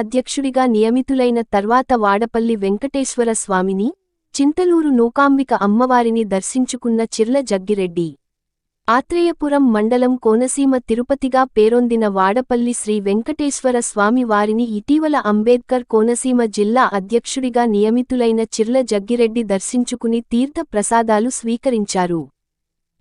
అధ్యక్షుడిగా నియమితులైన తర్వాత వాడపల్లి వెంకటేశ్వర స్వామిని, చింతలూరు నూకాంబిక అమ్మవారిని దర్శించుకున్న చిర్ల జగ్గిరెడ్డి. ఆత్రేయపురం మండలం కోనసీమ తిరుపతిగా పేరొందిన వాడపల్లి శ్రీ వెంకటేశ్వర స్వామి వారిని ఇటీవల అంబేద్కర్ కోనసీమ జిల్లా అధ్యక్షుడిగా నియమితులైన చిర్ల జగ్గిరెడ్డి దర్శించుకుని తీర్థ ప్రసాదాలు స్వీకరించారు.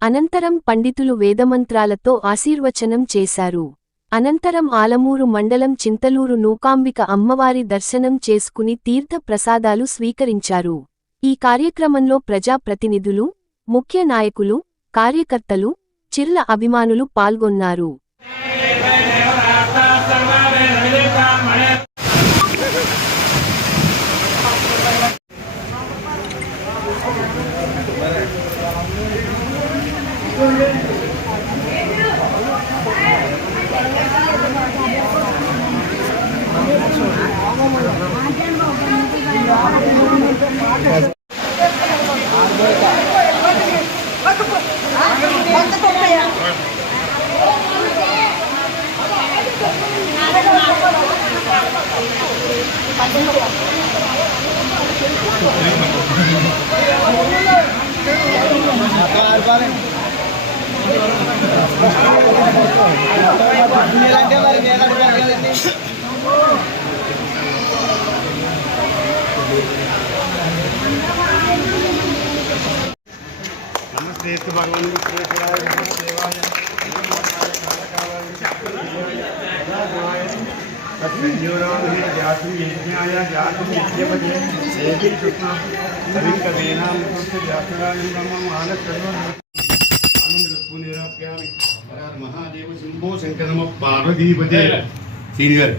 అనంతరం పండితులు వేదమంత్రాలతో ఆశీర్వచనం చేశారు. అనంతరం ఆలమూరు మండలం చింతలూరు నూకాంబిక అమ్మవారి దర్శనం చేసుకుని తీర్థ ప్రసాదాలు స్వీకరించారు. ఈ కార్యక్రమంలో ప్రజాప్రతినిధులు, ముఖ్య నాయకులు, కార్యకర్తలు, చిర్ల అభిమానులు పాల్గొన్నారు. नमस्ते भगवान महादेव शंभो शंकर नमः पार्वतीपते सीनियर